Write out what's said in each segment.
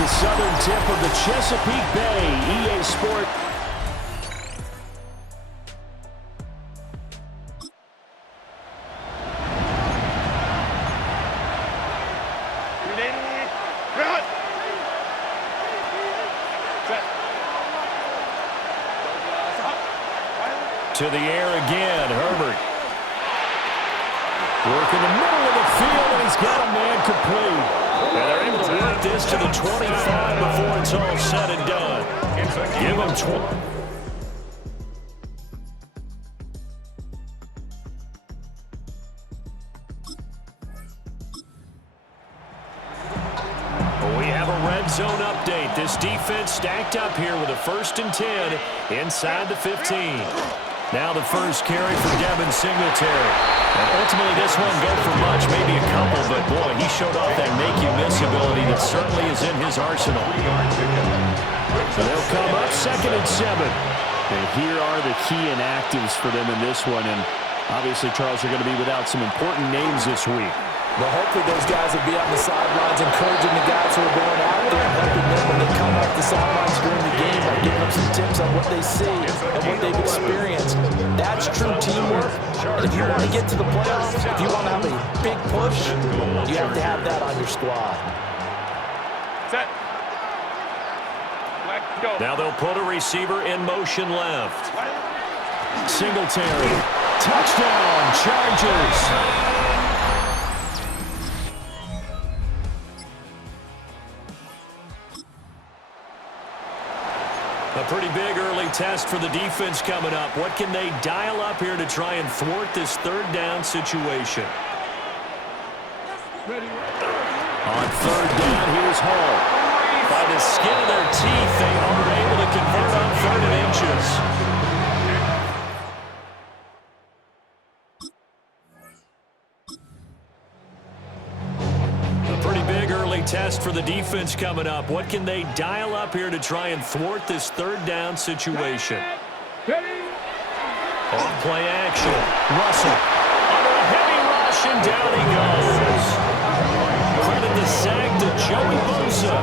the southern tip of the Chesapeake Bay. EA Sport. To the air again, Herbert. Work in the middle of the field, and he's got a man complete. And they're able to work this to the 25 before it's all said and done. Give him 20. We have a red zone update. This defense stacked up here with a 1st and 10 inside the 15. Now the first carry for Devin Singletary. And ultimately, this won't go for much, maybe a couple, but boy, he showed off that make-you-miss ability that certainly is in his arsenal. So they'll come up 2nd and 7. And here are the key inactives for them in this one. And obviously, Charles, are going to be without some important names this week. Well, hopefully those guys will be on the sidelines encouraging the guys who are going out there and helping them when they come off the sidelines during the game by giving them some tips on what they see and what they've experienced. That's true teamwork. And if you want to get to the playoffs, if you want to have a big push, you have to have that on your squad. Set. Let's go. Now they'll put a receiver in motion left. Singletary. Touchdown, Chargers. A pretty big early test for the defense coming up. What can they dial up here to try and thwart this 3rd down situation? On 3rd down, here's Hall. By the skin of their teeth, they are able to convert on 3rd and inches. Test for the defense coming up. What can they dial up here to try and thwart this 3rd down situation? On play action. Russell under a heavy rush, and down he goes. Credit the sack to Joey Bosa.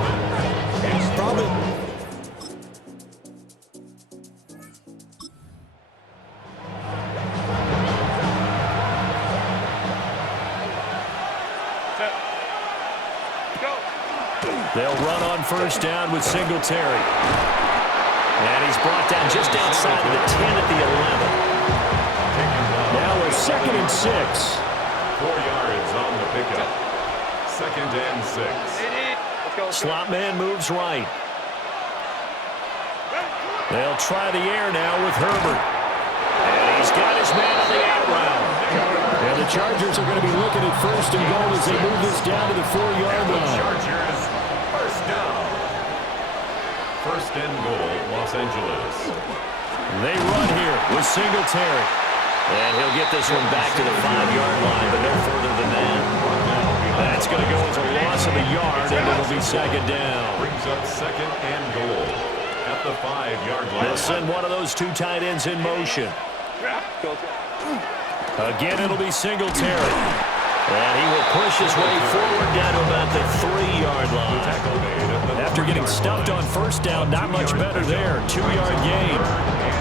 They'll run on 1st down with Singletary. And he's brought down just outside of the 10 at the 11. Now a 2nd and 6. 4 yards on the pickup. 2nd and 6. Slot man moves right. They'll try the air now with Herbert. And he's got his man on the out route. And the Chargers are going to be looking at 1st and goal as they move this down to the 4-yard line. Chargers, 1st down. 1st and goal, Los Angeles. They run here with Singletary. And he'll get this one back to the 5-yard line, but no further than that. That's going to go as a loss of a yard, and it'll be 2nd down. Brings up 2nd and goal at the 5-yard line. They'll send one of those 2 tight ends in motion. Again, it'll be Singletary. And he will push his way forward down to about the 3-yard line. After getting stuffed on 1st down, not much better there. 2-yard gain.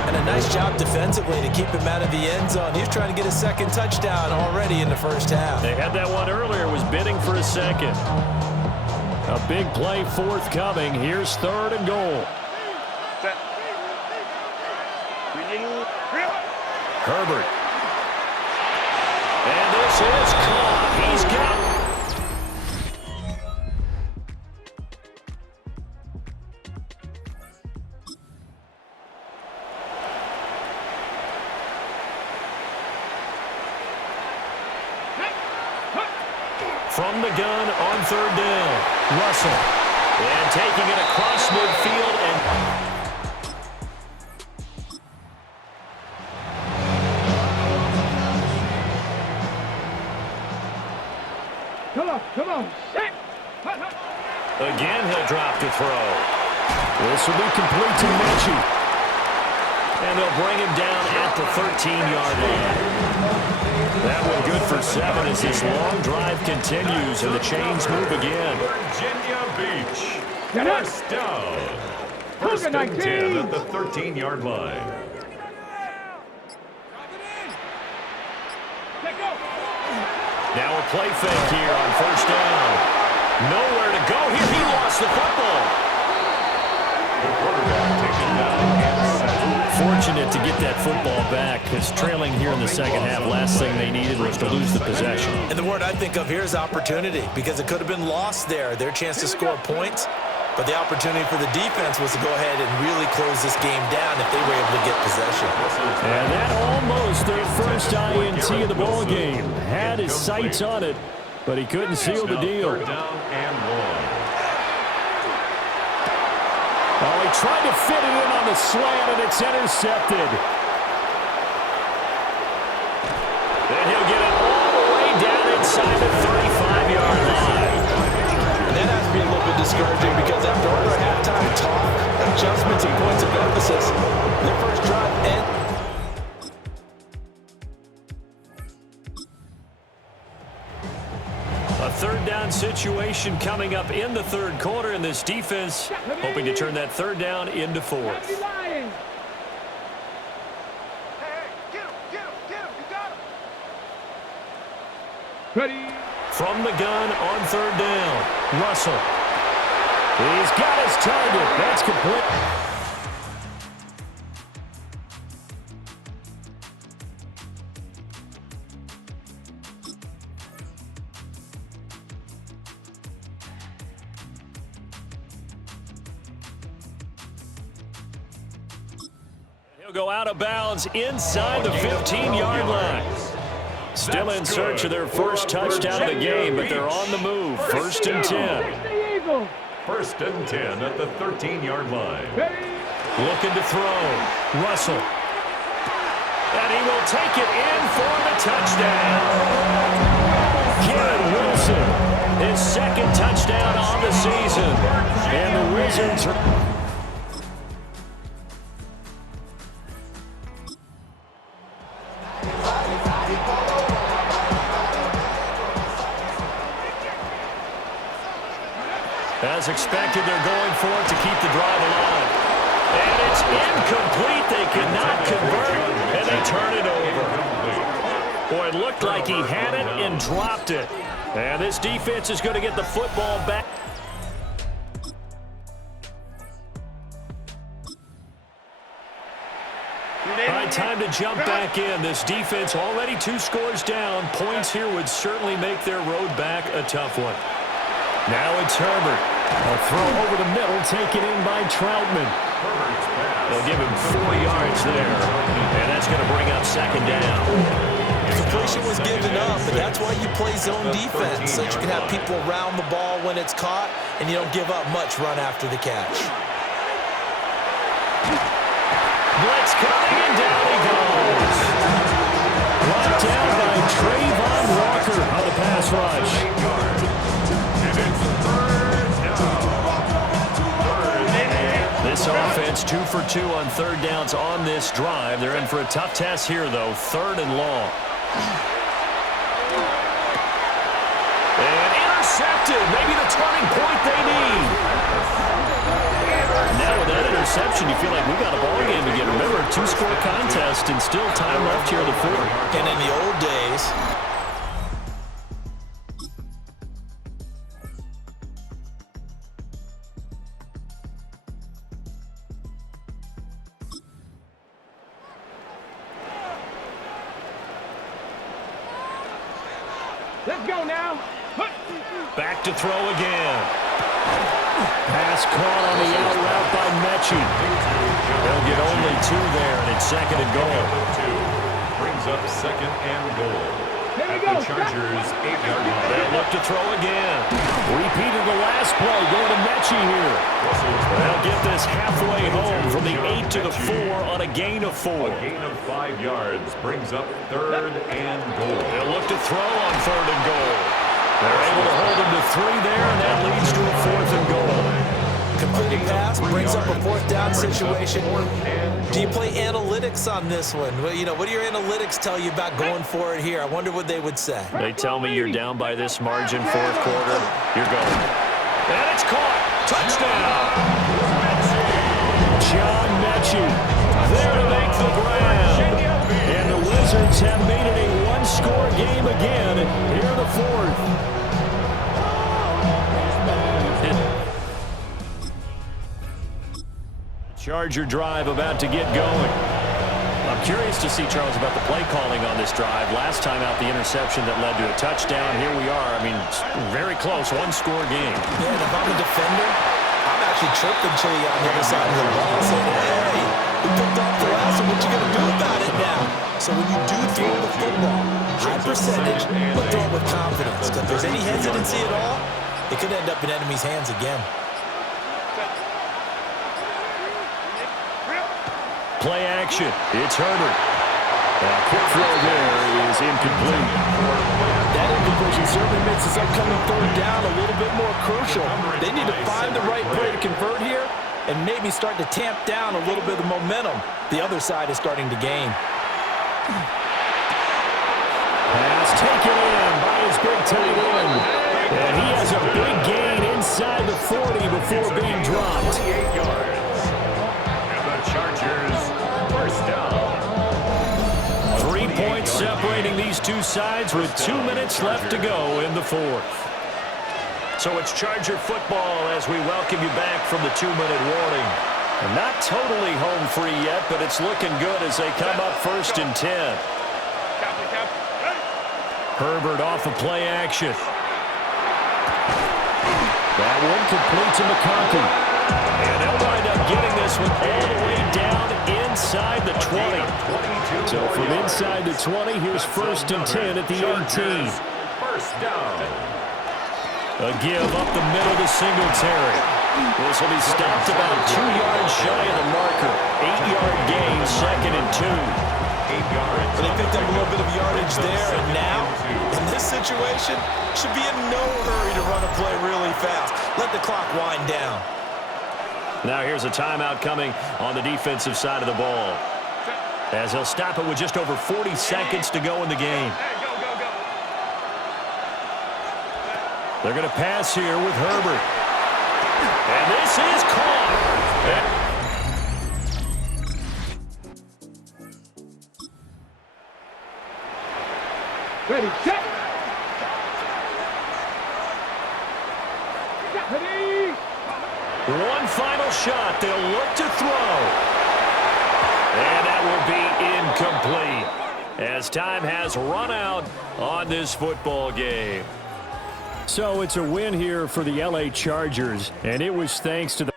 And a nice job defensively to keep him out of the end zone. He's trying to get a 2nd touchdown already in the 1st half. They had that one earlier, was bidding for a 2nd. A big play forthcoming. Here's 3rd and goal. Herbert. And this is caught. He's got it. From the gun on 3rd down. Russell. And taking it across midfield and... Come on, set. Again, he'll drop to throw. This will be complete to Mechie. And they'll bring him down at the 13-yard line. That one good for 7 as this long drive continues and the chains move again. Virginia Beach. First down. First and 10 at the 13-yard line. Now a play fake here on first down. Nowhere to go here. He lost the football. The quarterback taken down and sacked. Fortunate to get that football back, because trailing here in the second half, last thing they needed was to lose the possession. And the word I think of here is opportunity, because it could have been lost there. Their chance to score points, but the opportunity for the defense was to go ahead and really close this game down if they were able to get possession. And that almost their first INT of the ball game. Had his sights on it, but he couldn't seal the deal. Third down and 1. Oh, he tried to fit it in on the slant, and it's intercepted. Then he'll get it all the way down inside the 35-yard line. And that has to be a little bit discouraging, because after all their halftime talk, adjustments, and points of emphasis, their first drive ends. A third down situation coming up in the third quarter, and this defense hoping to turn that third down into fourth. Ready. From the gun on third down, Russell. He's got his target. That's complete. He'll go out of bounds inside the 15-yard line. Still in search of their first touchdown of the game, but they're on the move. First and 10. First and 10 at the 13-yard line. Looking to throw. Russell. And he will take it in for the touchdown. Kevin Wilson, his second touchdown on the season. And the Wizards are... As expected, they're going for it to keep the drive alive. And it's incomplete. They could not convert, and they turn it over. Boy, it looked like he had it and dropped it. And this defense is going to get the football back. All right, time to jump back in. This defense already 2 scores down. Points here would certainly make their road back a tough one. Now it's Herbert. A throw over the middle, taken in by Troutman. They'll give him 4 yards there, and that's going to bring up second down. Completion was given up, but that's why you play zone defense, so that you can have people around the ball when it's caught, and you don't give up much run after the catch. Blitz coming, and down he goes. Brought down by Trayvon Walker on the pass rush. This offense 2 for 2 on third downs on this drive. They're in for a tough task here, though. Third and long. And intercepted. Maybe the turning point they need. Now with that interception, you feel like we got a ball game again. Remember, a 2-score contest and still time left here in the fourth. And in the old days, Let's go now. Back to throw again. Pass caught on the out route by Mechie. They'll get only 2 there, and it's second and goal. Brings up second and goal. Here we At go. the Chargers' 8-yard line. They'll look to throw again. Repeated the last play, going to Mechie here. They'll get this halfway home from the 8 to the 4 on a gain of 4. A gain of 5 yards brings up third and goal. They'll look to throw on third and goal. They're able to hold him to 3 there, and that leads to a 4th and goal. completed pass brings up a 4th down situation. Do you play analytics on this one? Well, you know, what do your analytics tell you about going for it here? I wonder what they would say. They tell me you're down by this margin, 4th quarter. You're going. And it's caught. Touchdown! John Mechie there to make the grab. And the Wizards have made it a one-score game again here in the fourth. Charger drive about to get going. I'm curious to see, Charles, about the play calling on this drive. Last time out, the interception that led to a touchdown. Here we are. I mean, very close, one-score game. Yeah, and if I'm a defender, I'm actually chirping Chili on the other side of the ball, saying, hey, we picked off the last one. What you going to do about it now? So when you do throw the football, high percentage, but throw it with confidence. Because if there's any hesitancy at all, it could end up in enemy's hands again. Play action. It's Herbert. A quick throw there is incomplete. That incompletion certainly makes this upcoming third down a little bit more crucial. They need to find the right play to convert here and maybe start to tamp down a little bit of momentum the other side is starting to gain. Pass taken in by his big tight end. And he has a big gain inside the 40 before being dropped. 28 yards. And the Chargers, first down. 3 points separating these two sides with 2 minutes left to go in the fourth. So it's Charger football as we welcome you back from the 2-minute warning. And not totally home free yet, but it's looking good as they come up 1st and 10. Herbert off of play action. That one complete to McConkey. And they'll wind up getting this one all the way down inside the 20. So from inside the 20, here's 1st and 10 at the 18. First down. A give up the middle to Singletary. This will be stopped about 2 yards shy of the marker. 8-yard gain, 2nd and 2. 8 yards. They picked up a little bit of yardage there, and now, in this situation, should be in no hurry to run a play really fast. Let the clock wind down. Now here's a timeout coming on the defensive side of the ball, as he'll stop it with just over 40 seconds to go in the game. They're going to pass here with Herbert. And this is caught. Ready, set. Ready. One final shot. They'll look to throw. And that will be incomplete, as time has run out on this football game. So it's a win here for the LA Chargers, and it was thanks to the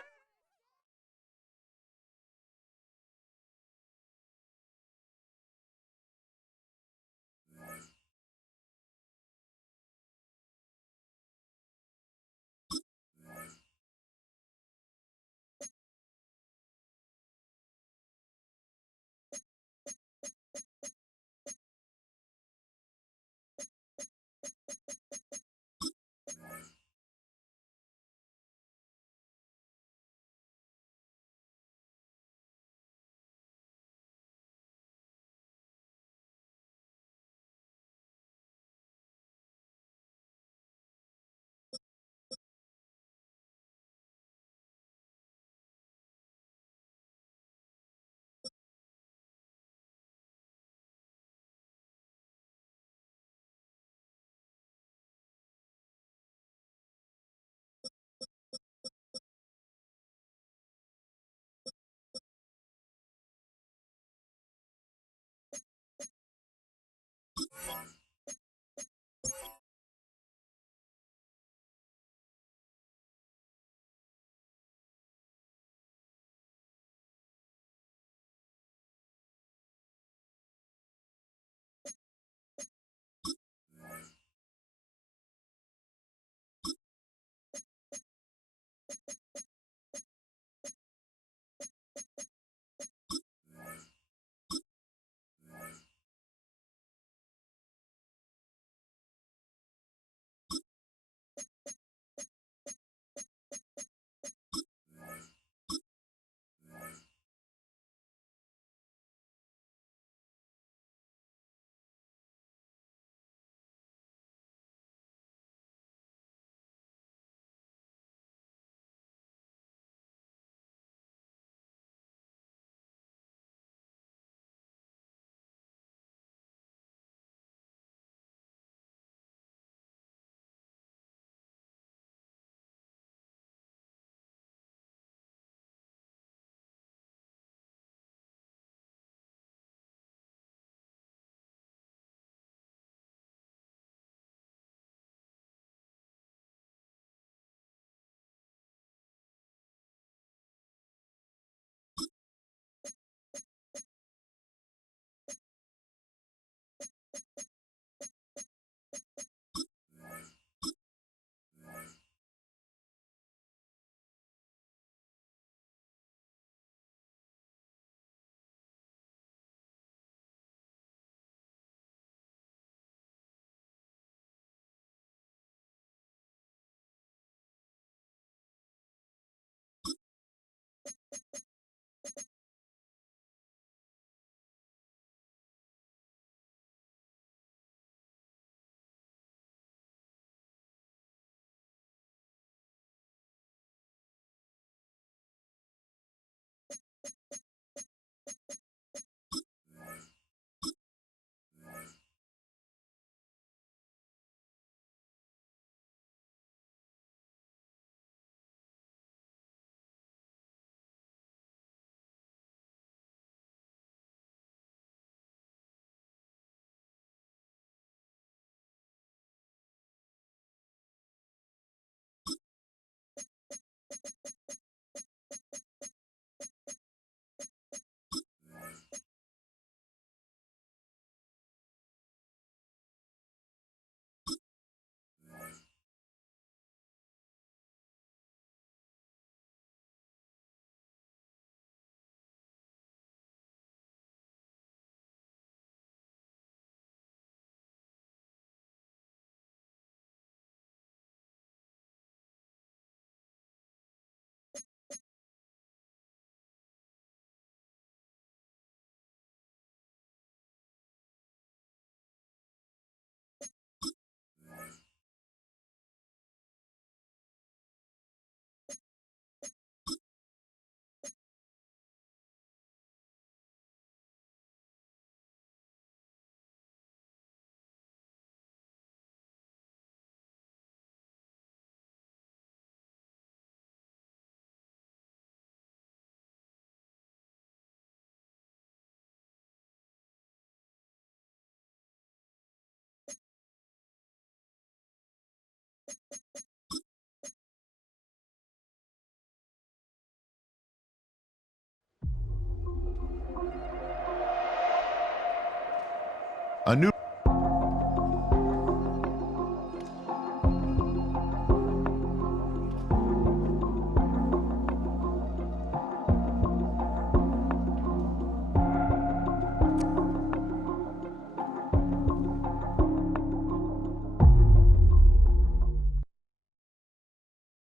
A new